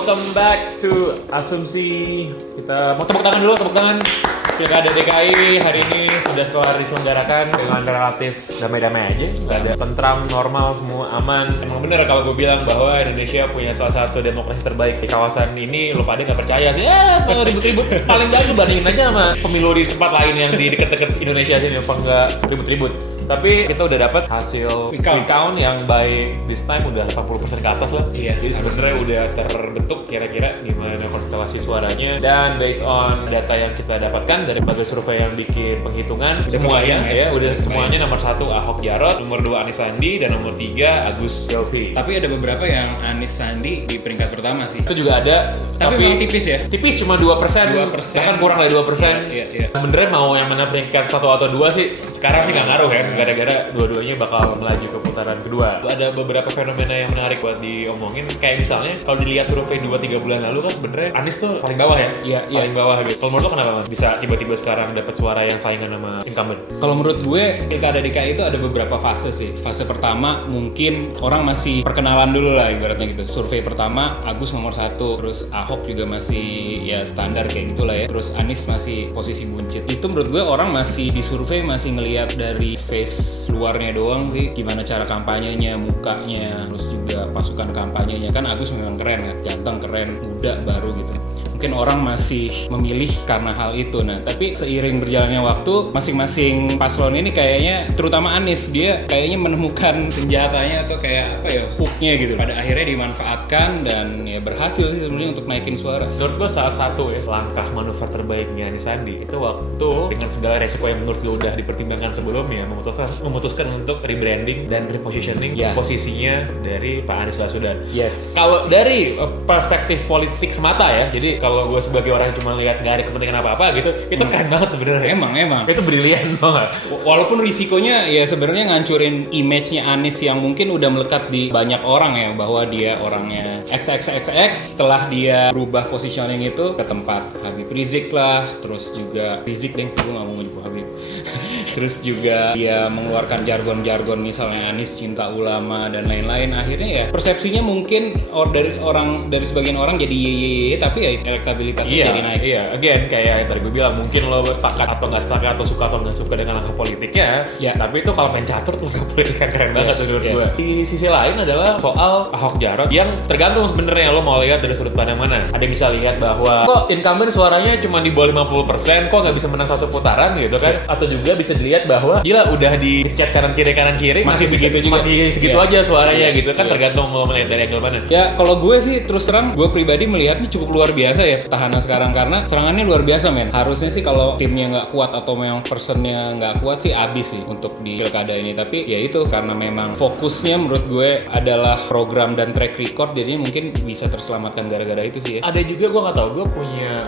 welcome back to Asumsi. Kita mau tepuk tangan dulu, tepuk tangan. Pilkada DKI hari ini sudah kelar diselenggarakan dengan relatif damai-damai aja, nggak ada tentram, normal, semua aman. Emang bener kalau gue bilang bahwa Indonesia punya salah satu demokrasi terbaik di kawasan ini, lo pada nggak percaya sih? Kalau ribut-ribut paling jago bandingin aja sama pemilu di tempat lain yang di deket-deket Indonesia sini, apa nggak ribut-ribut. Tapi kita udah dapat hasil quick count yang by this time udah 80% ke atas lah. Iya. Jadi sebenarnya udah terbentuk kira-kira gimana konstelasi suaranya, dan based on data yang kita dapatkan dari berbagai survei yang bikin penghitungan, semuanya udah semuanya nomor 1 Ahok Jarot, nomor 2 Anies Sandi, dan nomor 3 Agus Silvi. Tapi ada beberapa yang Anies Sandi di peringkat pertama sih. Itu juga ada, tapi memang tipis ya? Tipis, cuma 2%, 2%. bahkan kurang dari 2%. Iya. Sebenarnya mau yang mana peringkat 1 atau 2 sih, sekarang sih nggak ngaruh kan, gara-gara dua-duanya bakal melaju ke putaran kedua. Ada beberapa fenomena yang menarik buat diomongin, kayak misalnya kalau dilihat survei 2-3 bulan lalu kan sebenarnya Anies tuh paling bawah ya? Paling bawah gitu. Kalau menurut lo kenapa bisa tiba-tiba sekarang dapat suara yang saingan sama incumbent? Kalau menurut gue, Pilkada DKI itu ada beberapa fase sih. Fase pertama mungkin orang masih perkenalan dulu lah ibaratnya gitu. Survei pertama Agus nomor 1, terus Ahok juga masih ya standar kayak gitulah ya. Terus Anies masih posisi buncit. Itu menurut gue orang masih di survei masih ngelihat dari face luarnya doang sih, gimana cara kampanyenya, mukanya, terus juga pasukan kampanyenya. Kan Agus memang keren kan, ganteng, keren, muda, baru gitu. Mungkin orang masih memilih karena hal itu. Nah, tapi seiring berjalannya waktu, masing-masing paslon ini kayaknya, terutama Anies, dia kayaknya menemukan senjatanya atau kayak apa ya, hooknya gitu. Pada akhirnya dimanfaatkan dan ya berhasil sih sebenarnya untuk naikin suara. Menurut gue salah satu ya langkah manuver terbaiknya Anies Sandi itu waktu dengan segala resiko yang menurut gue udah dipertimbangkan sebelumnya, memutuskan untuk rebranding dan repositioning posisinya dari Pak Anies Baswedan. Yes. Kalau dari perspektif politik semata ya, jadi kalau gue sebagai orang yang cuma lihat nggak ada kepentingan apa-apa gitu, itu keren banget sebenarnya. Emang. Itu brilian banget. Walaupun risikonya ya sebenarnya ngancurin image-nya Anies yang mungkin udah melekat di banyak orang ya, bahwa dia orangnya XXXX. Setelah dia berubah positioning itu ke tempat Habib Rizik lah, terus juga Rizik deh, gue nggak mau nyebut Habib. Terus juga dia mengeluarkan jargon-jargon misalnya Anies cinta ulama dan lain-lain. Akhirnya ya persepsinya mungkin dari sebagian orang jadi ye, tapi ya elektabilitasnya jadi naik. Iya, again kayak yang tadi gue bilang, mungkin lo sepakat atau nggak sepakat, atau suka atau nggak suka dengan langkah politiknya. Tapi itu kalau main catur tuh langkah politik yang keren banget menurut gue. Di sisi lain adalah soal Ahok Jarot yang tergantung sebenarnya lo mau lihat dari sudut pandang mana. Ada yang bisa lihat bahwa kok incumbent suaranya cuma di bawah 50%, kok nggak bisa menang satu putaran gitu kan? Atau juga bisa dilihat bahwa gila udah dicet kanan kiri masih segitu aja suaranya gitu kan, tergantung lo melihat dari angle mana. Ya kalau gue sih terus terang, gue pribadi melihatnya cukup luar biasa ya petahana sekarang, karena serangannya luar biasa men. Harusnya sih kalau timnya nggak kuat atau memang personnya nggak kuat sih abis sih untuk di pilkada ini. Tapi ya itu karena memang fokusnya menurut gue adalah program dan track record, jadi mungkin bisa terselamatkan gara-gara itu sih ya. Ada juga gue nggak tahu, gue punya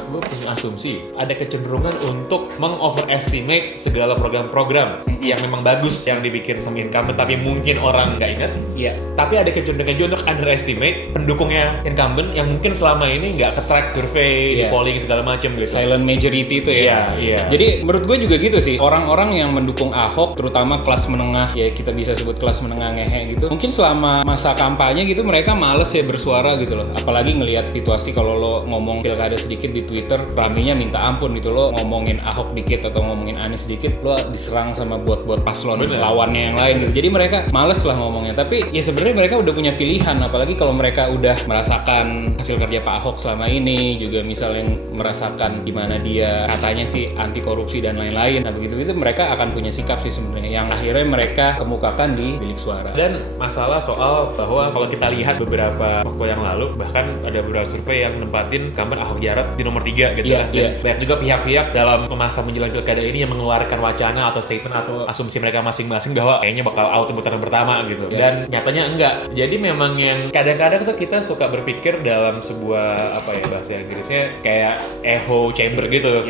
asumsi ada kecenderungan untuk mengoverestimate segala program-program yang memang bagus yang dibikin sama incumbent tapi mungkin orang nggak ingat. Iya. Tapi ada kecenderungan juga untuk underestimate pendukungnya incumbent yang mungkin selama ini nggak ke-track survei, di polling segala macam gitu. Silent majority itu ya. Iya. Jadi menurut gue juga gitu sih. Orang-orang yang mendukung Ahok, terutama kelas menengah, ya kita bisa sebut kelas menengah ngehe gitu. Mungkin selama masa kampanye gitu mereka males ya bersuara gitu loh. Apalagi ngelihat situasi kalau lo ngomong pilkada sedikit di Twitter, ramenya minta ampun gitu. Lo ngomongin Ahok dikit atau ngomongin Anies dikit, lo diserang sama buat paslon lawannya yang lain gitu. Jadi mereka males lah ngomongnya. Tapi ya sebenarnya mereka udah punya pilihan, apalagi kalau mereka udah merasakan hasil kerja Pak Ahok selama ini, juga misalnya merasakan gimana dia katanya sih anti korupsi dan lain-lain. Nah begitu mereka akan punya sikap sih sebenarnya yang akhirnya mereka kemukakan di bilik suara. Dan masalah soal bahwa kalau kita lihat beberapa waktu yang lalu, bahkan ada beberapa survei yang nempatin incumbent Ahok Jarot di nomor 3 gitu kan. Dan banyak juga pihak-pihak dalam masa menjelang pilkada ini yang mengeluarkan wacana atau statement atau asumsi mereka masing-masing bahwa kayaknya bakal out di putaran pertama gitu. Dan nyatanya enggak. Jadi memang yang kadang-kadang tuh kita suka berpikir dalam sebuah apa ya bahasa Inggrisnya kayak echo chamber gitu.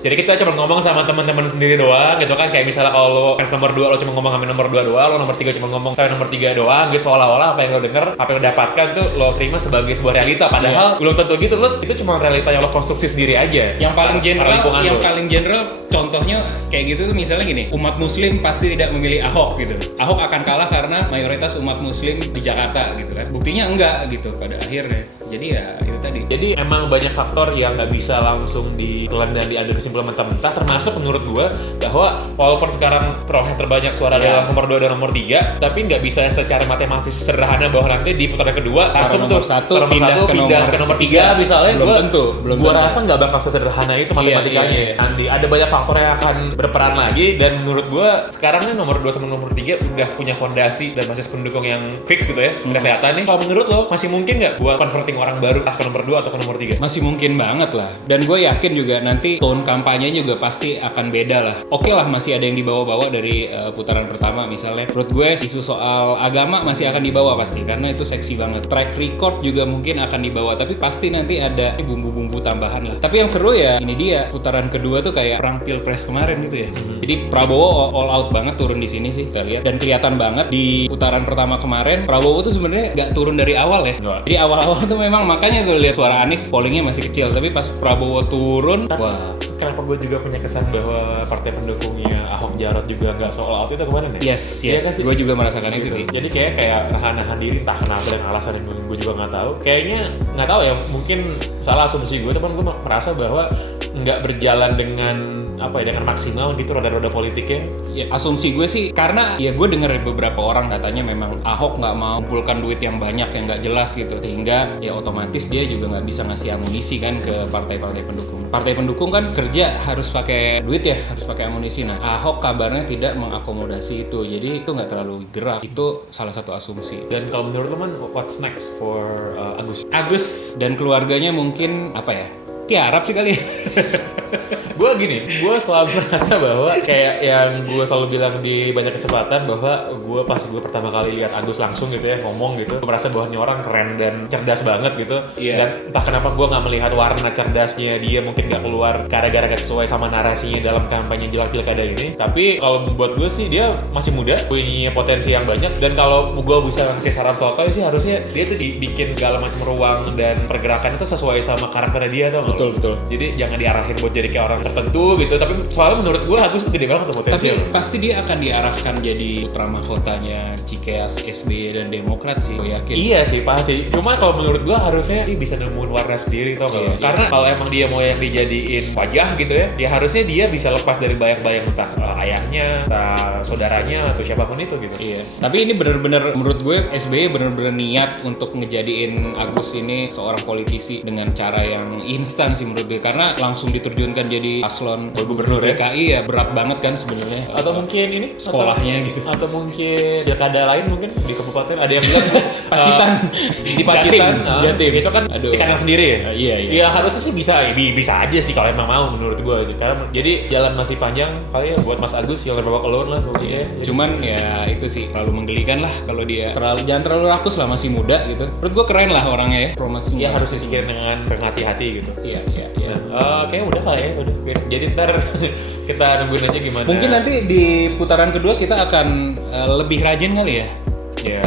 Jadi kita cuma ngomong sama teman-teman sendiri doang gitu kan, kayak misalnya kalau lo fans nomor 2 lo cuma ngomong sama nomor 2 doang, lo nomor 3 cuma ngomong sama nomor 3 doang gitu, seolah-olah apa yang lo denger, apa yang lo dapatkan tuh lo terima sebagai sebuah realita, padahal belum tentu gitu. Lo itu cuma realita yang lo konstruksi sendiri aja. Yang paling general contohnya kayak gitu tuh misalnya gini, umat muslim pasti tidak memilih Ahok gitu. Ahok akan kalah karena mayoritas umat muslim di Jakarta gitu kan. Buktinya enggak gitu pada akhirnya. Jadi ya itu tadi. Jadi emang banyak faktor yang nggak bisa langsung ditelan dan diambil kesimpulan mentah-mentah, termasuk menurut gua bahwa walaupun sekarang perolehan terbanyak suara adalah nomor 2 dan nomor 3, tapi nggak bisa secara matematis sederhana bahwa nanti di putaran kedua langsung nomor tuh 1 pindah ke nomor 3 misalnya. Belum tentu. Gua rasa nggak bakal sesederhana itu matematikanya. Iya. Nanti ada banyak faktor yang akan berperan lagi, dan menurut gua sekarang nih nomor 2 sama nomor 3 udah punya fondasi dan basis pendukung yang fix gitu ya. Udah kelihatan nih. Kalau menurut lo masih mungkin nggak buat converting orang baru ke nomor 2 atau ke nomor 3? Masih mungkin banget lah. Dan gue yakin juga nanti tone kampanyenya juga pasti akan beda lah. Oke lah, masih ada yang dibawa-bawa dari putaran pertama misalnya. Menurut gue isu soal agama masih akan dibawa pasti, karena itu seksi banget. Track record juga mungkin akan dibawa, tapi pasti nanti ada bumbu-bumbu tambahan lah. Tapi yang seru ya ini dia, putaran kedua tuh kayak perang pilpres kemarin gitu ya. Jadi Prabowo all out banget turun di sini sih kita lihat, dan kelihatan banget di putaran pertama kemarin Prabowo tuh sebenarnya nggak turun dari awal ya. Jadi awal-awal tuh memang makanya tuh lihat suara Anies pollingnya masih kecil, tapi pas Prabowo turun, wah. Kenapa gue juga punya kesan bahwa partai pendukungnya Ahok Jarot juga nggak soal out itu kemarin ya? Yes, Iya kan sih? gue juga merasakan itu sih. Jadi kayak nahan diri, entah kenapa dan alasan yang gue juga nggak tahu. Kayaknya nggak tahu ya, mungkin salah asumsi gue, teman gue merasa bahwa nggak berjalan dengan dengan maksimal gitu roda-roda politiknya. Ya, asumsi gue sih karena ya gue dengar beberapa orang katanya memang Ahok nggak mau kumpulkan duit yang banyak yang nggak jelas gitu, sehingga ya otomatis dia juga nggak bisa ngasih amunisi kan ke partai-partai pendukung. Partai pendukung kan kerja harus pakai duit ya, harus pakai amunisi. Nah, Ahok kabarnya tidak mengakomodasi itu, jadi itu nggak terlalu gerak. Itu salah satu asumsi. Dan kalau menurut teman, what's next for Agus dan keluarganya mungkin apa ya? Tiarap sih kali. Gue selalu merasa bahwa kayak yang gue selalu bilang di banyak kesempatan, bahwa pas gue pertama kali lihat Agus langsung gitu ya ngomong gitu, gue merasa bahwa ini orang keren dan cerdas banget gitu. Dan entah kenapa gue nggak melihat warna cerdasnya dia mungkin nggak keluar gara-gara gak sesuai sama narasinya dalam kampanye jelang pilkada ini. Tapi kalau buat gue sih dia masih muda, punya potensi yang banyak, dan kalau gue bisa ngasih saran sotoy sih harusnya dia tuh dibikin segala macam ruang dan pergerakan itu sesuai sama karakternya dia tuh. Betul. Jadi jangan diarahin buat jadi kayak orang tertentu gitu. Tapi soalnya menurut gue Agus tuh gede banget tuh potensial. Tapi pasti dia akan diarahkan jadi putra mahkotanya Cikeas, SBY dan Demokrat sih, gue yakin. Iya sih pasti. Cuma kalau menurut gue harusnya dia bisa nemuin warna sendiri tau gak? Iya. Karena kalau emang dia mau yang dijadiin wajah gitu ya harusnya dia bisa lepas dari bayang-bayang entah ayahnya, entah saudaranya atau siapapun itu gitu. Iya. Tapi ini bener-bener menurut gue SBY bener-bener niat untuk ngejadiin Agus ini seorang politisi dengan cara yang instan sih menurut gue, karena langsung diterjunkan jadi paslon gubernur DKI ya berat banget kan sebenarnya. Atau mungkin ini sekolahnya gitu. Atau mungkin pilkada lain mungkin di kabupaten ada yang bilang Pacitan. Di Pacitan Jatim. itu kan ikan yang sendiri ya. Iya. Ya harusnya sih bisa aja sih kalau emang mau menurut gue. Karena jadi jalan masih panjang kali ya buat Mas Agus, yang never walk alone lah pokoknya. Cuman ya itu sih terlalu menggelikan lah kalau dia jangan terlalu rakus lah, masih muda gitu. Menurut gue keren lah orangnya ya. Promosinya ya harus dipikirin dengan hati-hati gitu. Iya. Oke, udah kali ya, udah. Jadi ntar kita nungguin aja gimana. Mungkin nanti di putaran kedua kita akan lebih rajin kali ya. Ya,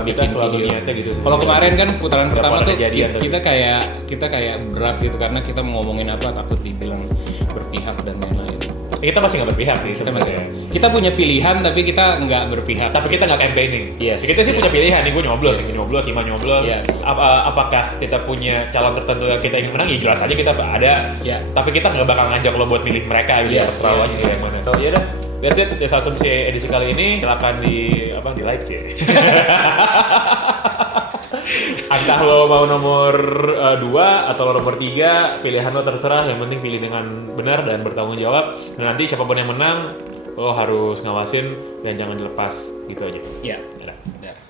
kita selalu niatnya gitu. Kalau kemarin kan putaran pertama tuh kita kayak berat gitu karena kita mau ngomongin apa takut dibilang berpihak dan lain-lain. Kita masih nggak berpihak sih sebenarnya. Kita punya pilihan tapi kita nggak berpihak. Tapi kita nggak campaigning. Yes. Kita sih punya pilihan nih, gue nyoblos, Ima nyoblos. Yes. Apakah kita punya calon tertentu yang kita ingin menang? Ya jelas aja kita ada. Yeah. Tapi kita nggak bakal ngajak lo buat milih mereka gitu. Terserah aja yang mana. Oh iya dah. That's it. Asumsi edisi kali ini silakan di like ya. Entah lo mau nomor 2 atau lo nomor 3, pilihan lo terserah, yang penting pilih dengan benar dan bertanggung jawab. Dan nanti siapapun yang menang lo harus ngawasin dan jangan dilepas gitu aja. Iya.